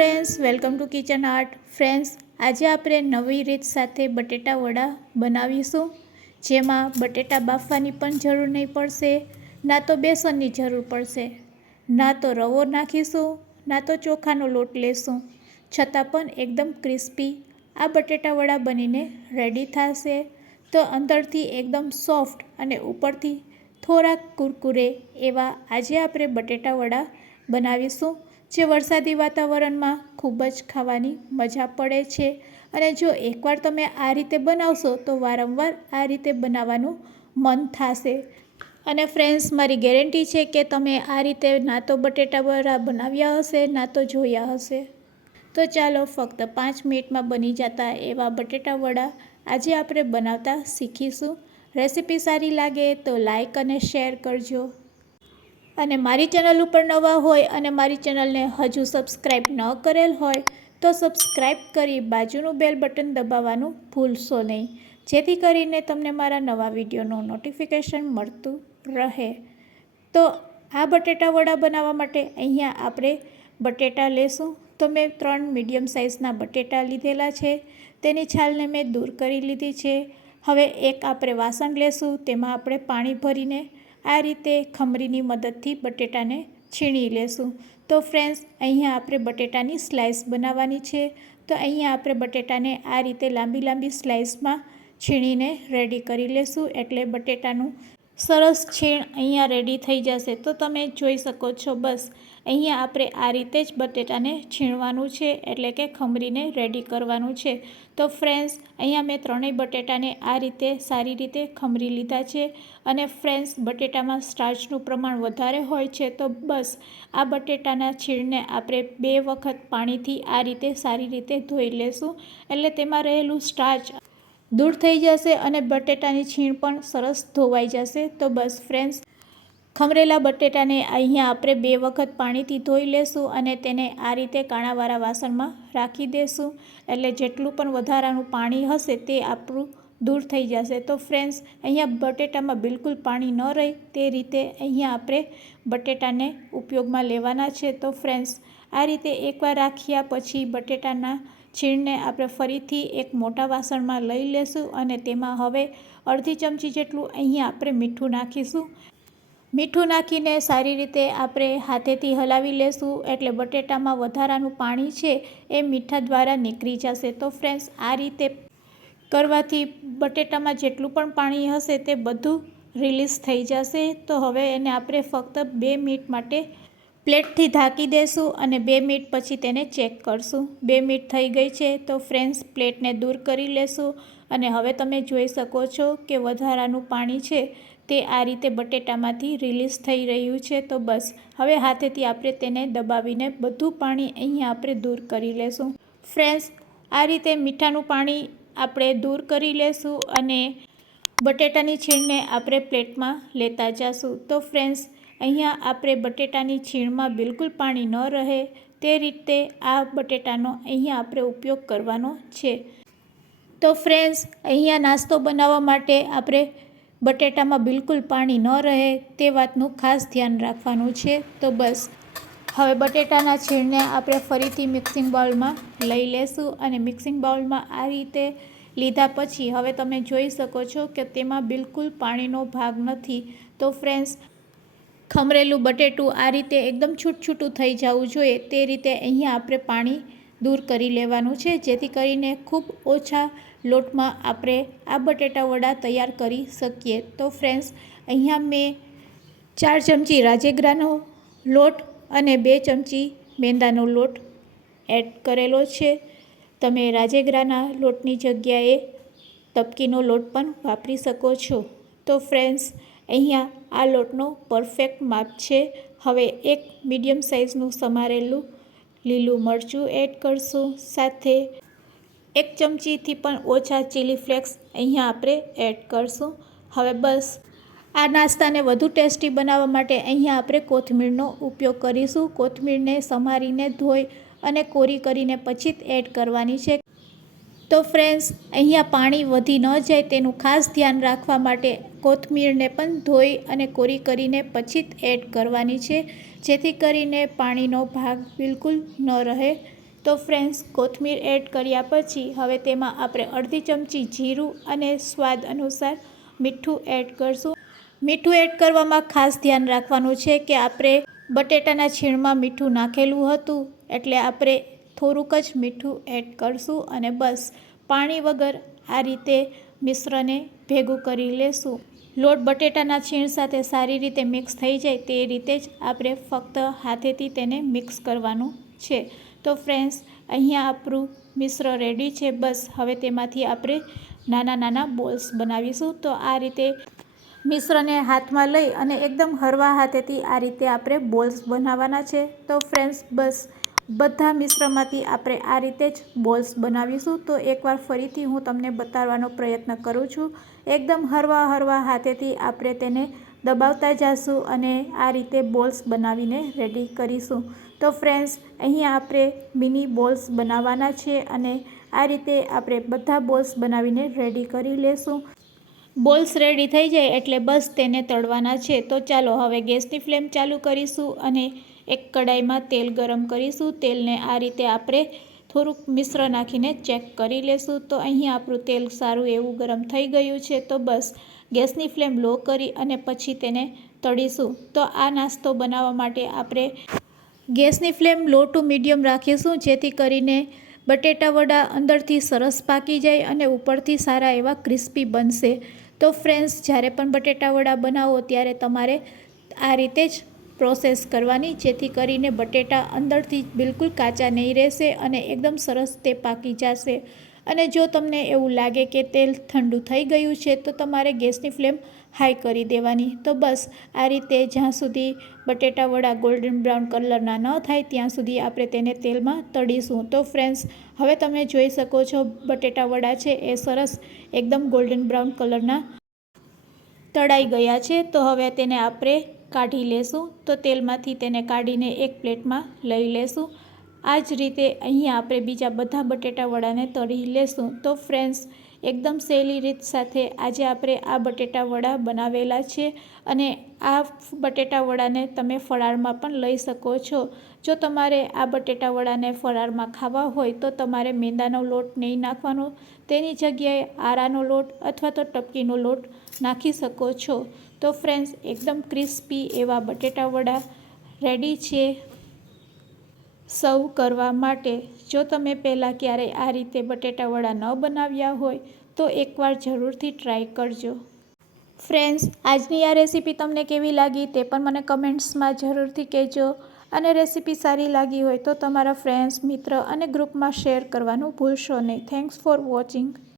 Friends, welcome to kitchen art. Friends, આજે આપણે નવી રીત સાથે બટેટા વડા બનાવીશું, જેમાં બટેટા બાફવાની પણ જરૂર નહીં પડશે, ના તો બેસનની જરૂર પડશે, ના તો રવો નાખીશું, ના તો ચોખાનો લોટ લેશું. છતાં પણ એકદમ ક્રિસ્પી આ બટેટા વડા બનીને રેડી થશે. તો અંદરથી એકદમ સોફ્ટ અને ઉપરથી થોડાક કુરકુરે એવા આજે આપણે બટેટા વડા બનાવીશું. જે વરસાદી વાતાવરણમાં ખૂબ જ ખાવાની મજા પડે છે. અને જો એકવાર તમે આ રીતે બનાવશો, તો વારંવાર આ રીતે બનાવવાનું મન થશે. અને ફ્રેન્ડ્સ, મારી ગેરંટી છે કે તમે આ રીતે ના તો બટેટા વડા બનાવ્યા હશે, ના તો જોયા હશે. તો ચાલો ફક્ત પાંચ મિનિટમાં બની જતા એવા બટેટા વડા આજે આપણે બનાવતા શીખીશું. રેસીપી સારી લાગે તો લાઇક અને શેર કરજો. અને મારી ચેનલ ઉપર નવા હોય અને મારી ચેનલને હજુ સબસ્ક્રાઈબ ન કરેલ હોય, તો સબસ્ક્રાઈબ કરી બાજુનું બેલ બટન દબાવવાનું ભૂલશો નહીં. જેથી કરીને તમને મારા નવા વિડીયોનું નોટિફિકેશન મળતું રહે. તો આ બટેટા વડા બનાવવા માટે અહીંયા આપણે બટેટા લેશું. તો મેં ત્રણ મીડિયમ સાઇઝના બટેટા લીધેલા છે. તેની છાલને મેં દૂર કરી લીધી છે. હવે એક આપણે વાસણ લેશું. તેમાં આપણે પાણી ભરીને આ રીતે ખમરીની મદદથી બટેટાને છીણી લેશું. તો ફ્રેન્ડ્સ, અહીંયા આપણે બટેટાની સ્લાઇસ બનાવવાની છે. તો અહીંયા આપણે બટેટાને આ રીતે લાંબી લાંબી સ્લાઇસમાં છીણીને રેડી કરી લેશું. એટલે બટેટાનું સરસ છીણ અહીંયા રેડી થઈ જશે. તો તમે જોઈ શકો છો બસ, અહીંયા આપણે આ રીતે જ બટેટાને છીણવાનું છે, એટલે કે ખમરીને રેડી કરવાનું છે. તો ફ્રેન્ડ્સ અહીંયા મેં ત્રણેય બટેટાને આ રીતે સારી રીતે ખમરી લીધા છે અને ફ્રેન્ડ્સ બટેટામાં સ્ટાર્ચનું પ્રમાણ વધારે હોય છે, તો બસ, આ બટેટાના છીણને આપણે બે વખત પાણીથી આ રીતે સારી રીતે ધોઈ લેશું. એટલે તેમાં રહેલું સ્ટાર્ચ દૂર થઈ જશે અને બટેટાની છીણ પણ સરસ ધોવાઈ જશે. તો બસ ફ્રેન્ડ્સ ખમરેલા બટેટાને અહીંયા આપણે બે વખત પાણીથી ધોઈ લેશું અને તેને આ રીતે કાણાવાળા વાસણમાં રાખી દેશું. એટલે જેટલું પણ વધારાનું પાણી હશે તે આપણું દૂર થઈ જશે. તો ફ્રેન્ડ્સ અહીંયા બટેટામાં બિલકુલ પાણી ન રહે તે રીતે અહીંયા આપણે બટેટાને ઉપયોગમાં લેવાના છે. તો ફ્રેન્ડ્સ આ રીતે એકવાર રાખ્યા પછી બટેટાના છીણને આપણે ફરીથી એક મોટા વાસણમાં લઈ લેશું અને તેમાં હવે અડધી ચમચી જેટલું અહીંયા આપણે મીઠું નાખીશું. મીઠું નાખીને સારી રીતે આપણે હાથેથી હલાવી લેશું એટલે બટેટામાં વધારાનું પાણી છે એ મીઠા દ્વારા નીકળી જશે. તો ફ્રેન્ડ્સ, આ રીતે કરવાથી બટેટામાં જેટલું પણ પાણી હશે તે બધું રિલીઝ થઈ જશે. તો હવે એને આપણે ફક્ત બે મિનિટ માટે પ્લેટથી ઢાંકી દેશું અને બે મિનિટ પછી તેને ચેક કરશું. બે મિનિટ થઈ ગઈ છે તો ફ્રેન્ડ્સ, પ્લેટને દૂર કરી લેશું અને હવે તમે જોઈ શકો છો કે વધારાનું પાણી છે તે આ રીતે બટેટામાંથી રિલીઝ થઈ રહ્યું છે. તો બસ, હવે હાથેથી આપણે તેને દબાવીને બધું પાણી અહીંયા આપણે દૂર કરી લેશું. ફ્રેન્ડ્સ, આ રીતે મીઠાનું પાણી આપણે દૂર કરી લેશું અને બટેટાની છીણને આપણે પ્લેટમાં લેતા જશું. તો ફ્રેન્ડ્સ અહીંયા આપણે બટેટાની છીણમાં બિલકુલ પાણી ન રહે તે રીતે આ બટેટાનો અહીંયા આપણે ઉપયોગ કરવાનો છે. તો ફ્રેન્ડ્સ, અહીંયા નાસ્તો બનાવવા માટે આપણે બટેટામાં બિલકુલ પાણી ન રહે તે વાતનું ખાસ ધ્યાન રાખવાનું છે. તો બસ, હવે બટેટાના છીણને આપણે ફરીથી મિક્સિંગ બાઉલમાં લઈ લેશું અને મિક્સિંગ બાઉલમાં આ રીતે લીધા પછી હવે તમે જોઈ શકો છો કે તેમાં બિલકુલ પાણીનો ભાગ નથી. તો ફ્રેન્ડ્સ ખમરેલું બટેટું આ રીતે એકદમ છૂટછૂટું થઈ જવું જોઈએ. તે રીતે અહીંયા આપણે પાણી દૂર કરી લેવાનું છે, જેથી કરીને ખૂબ ઓછા લોટમાં આપણે આ બટેટા વડા તૈયાર કરી શકીએ. તો ફ્રેન્ડ્સ, અહીંયા મેં ચાર ચમચી રાજેગ્રાનો લોટ અને બે ચમચી મેંદાનો લોટ એડ કરેલો છે. તમે રાજેગ્રાના લોટની જગ્યાએ તપકીનો લોટ પણ વાપરી શકો છો. તો ફ્રેન્ડ્સ અહીંયા આ લોટનો પરફેક્ટ માપ છે. હવે એક મીડિયમ સાઇઝનું સમારેલું લીલું મરચું એડ કરશું. સાથે એક ચમચીથી પણ ઓછા ચીલી ફ્લેક્સ અહીંયા આપણે એડ કરશું. હવે બસ, આ નાસ્તાને વધુ ટેસ્ટી બનાવવા માટે અહીંયા આપણે કોથમીરનો ઉપયોગ કરીશું. કોથમીરને સમારીને ધોઈ અને કોરી કરીને પછી જ એડ કરવાની છે. તો ફ્રેન્ડ્સ અહીંયા પાણી વધી ન જાય તેનું ખાસ ધ્યાન રાખવા માટે કોથમીરને પણ ધોઈ અને કોરી કરીને પછી જ એડ કરવાની છે. જેથી કરીને પાણીનો ભાગ બિલકુલ ન રહે. તો ફ્રેન્ડ્સ, કોથમીર એડ કર્યા પછી હવે તેમાં આપણે અડધી ચમચી જીરું અને સ્વાદ અનુસાર મીઠું એડ કરશું. મીઠું એડ કરવામાં ખાસ ધ્યાન રાખવાનું છે કે આપણે બટેટાના છીણમાં મીઠું નાખેલું હતું એટલે આપણે થોડુંક જ મીઠું એડ કરશું અને બસ પાણી વગર આ રીતે મિશ્રને ભેગું કરી લેશું. લોટ બટેટાના છીણ સાથે સારી રીતે મિક્સ થઈ જાય તે રીતે જ આપણે ફક્ત હાથેથી તેને મિક્સ કરવાનું છે. તો ફ્રેન્ડ્સ, અહીંયા આપણું મિશ્ર રેડી છે. બસ હવે તેમાંથી આપણે નાના નાના બોલ્સ બનાવીશું. તો આ રીતે મિશ્રને હાથમાં લઈ અને એકદમ હરવા હાથેથી આ રીતે આપણે બોલ્સ બનાવવાના છે. તો ફ્રેન્ડ્સ, બસ બધા મિશ્રમાંથી આપણે આ રીતે જ બોલ્સ બનાવીશું. તો એકવાર ફરીથી હું તમને બતાવવાનો પ્રયત્ન કરું છું. એકદમ હરવા હરવા હાથેથી આપણે તેને દબાવતા જઈશું અને આ રીતે બોલ્સ બનાવીને રેડી કરીશું. તો ફ્રેન્ડ્સ અહીંયા આપણે મિની બોલ્સ બનાવવાના છે અને આ રીતે આપણે બધા બોલ્સ બનાવીને રેડી કરી લેશું. બોલ્સ રેડી થઈ જાય એટલે બસ તેને તળવાના છે. તો ચાલો હવે ગેસની ફ્લેમ ચાલુ કરીશું અને એક કડાઈમાં તેલ ગરમ કરીશું. તેલને આ રીતે આપણે થોડુંક મિશ્ર નાખીને ચેક કરી લેશું. તો અહીં આપણું તેલ સારું એવું ગરમ થઈ ગયું છે. તો બસ, ગેસની ફ્લેમ લો કરી અને પછી તેને તળીશું. તો આ નાસ્તો બનાવવા માટે આપણે ગેસની ફ્લેમ લો ટુ મીડિયમ રાખીશું, જેથી કરીને બટેટા વડા અંદરથી સરસ પાકી જાય અને ઉપરથી સારા એવા ક્રિસ્પી બનશે. તો ફ્રેન્ડ્સ, જ્યારે પણ બટેટા વડા બનાવો, ત્યારે તમારે આ રીતે જ પ્રોસેસ કરવાની, જેથી કરીને બટેટા અંદરથી બિલકુલ કાચા નહીં રહેશે અને એકદમ સરસ તે પાકી જશે. અને જો તમને એવું લાગે કે તેલ ઠંડુ થઈ ગયું છે, તો તમારે ગેસની ફ્લેમ હાઈ કરી દેવાની. તો બસ, આ રીતે જ્યાં સુધી બટેટા વડા ગોલ્ડન બ્રાઉન કલરના ન થાય, ત્યાં સુધી આપણે તેને તેલમાં તળીશું. તો ફ્રેન્ડ્સ, હવે તમે જોઈ શકો છો, બટેટા વડા છે એ સરસ એકદમ ગોલ્ડન બ્રાઉન કલરના તળાઈ ગયા છે. તો હવે તેને આપણે કાઢી લેશું. તો તેલમાંથી તેને કાઢીને એક પ્લેટમાં લઈ લેશું. આ જ રીતે અહીંયા આપણે બીજા બધા બટેટાવડાને તળી લેશું. તો ફ્રેન્ડ્સ, એકદમ સહેલી રીત સાથે આજે આપણે આ બટેટાવડા બનાવેલા છે અને આ બટેટાવડાને તમે ફરાળમાં પણ લઈ શકો છો. જો તમારે આ બટેટાવડાને ફરાળમાં ખાવા હોય તો તમારે મેંદાનો લોટ નહીં નાખવાનો. તેની જગ્યાએ આરાનો લોટ અથવા તો ટપકીનો લોટ નાખી શકો છો. તો ફ્રેન્ડ્સ, એકદમ ક્રિસ્પી એવા બટેટા વડા રેડી છે સર્વ કરવા માટે. જો તમે પહેલાં ક્યારેય આ રીતે બટેટા વડા ન બનાવ્યા હોય, તો એકવાર જરૂરથી ટ્રાય કરજો. ફ્રેન્ડ્સ, આજની આ રેસીપી તમને કેવી લાગી તે પણ મને કમેન્ટ્સમાં જરૂરથી કહેજો. અને રેસીપી સારી લાગી હોય તો તમારા ફ્રેન્ડ્સ, મિત્ર અને ગ્રુપમાં શેર કરવાનું ભૂલશો નહીં. Thanks for watching.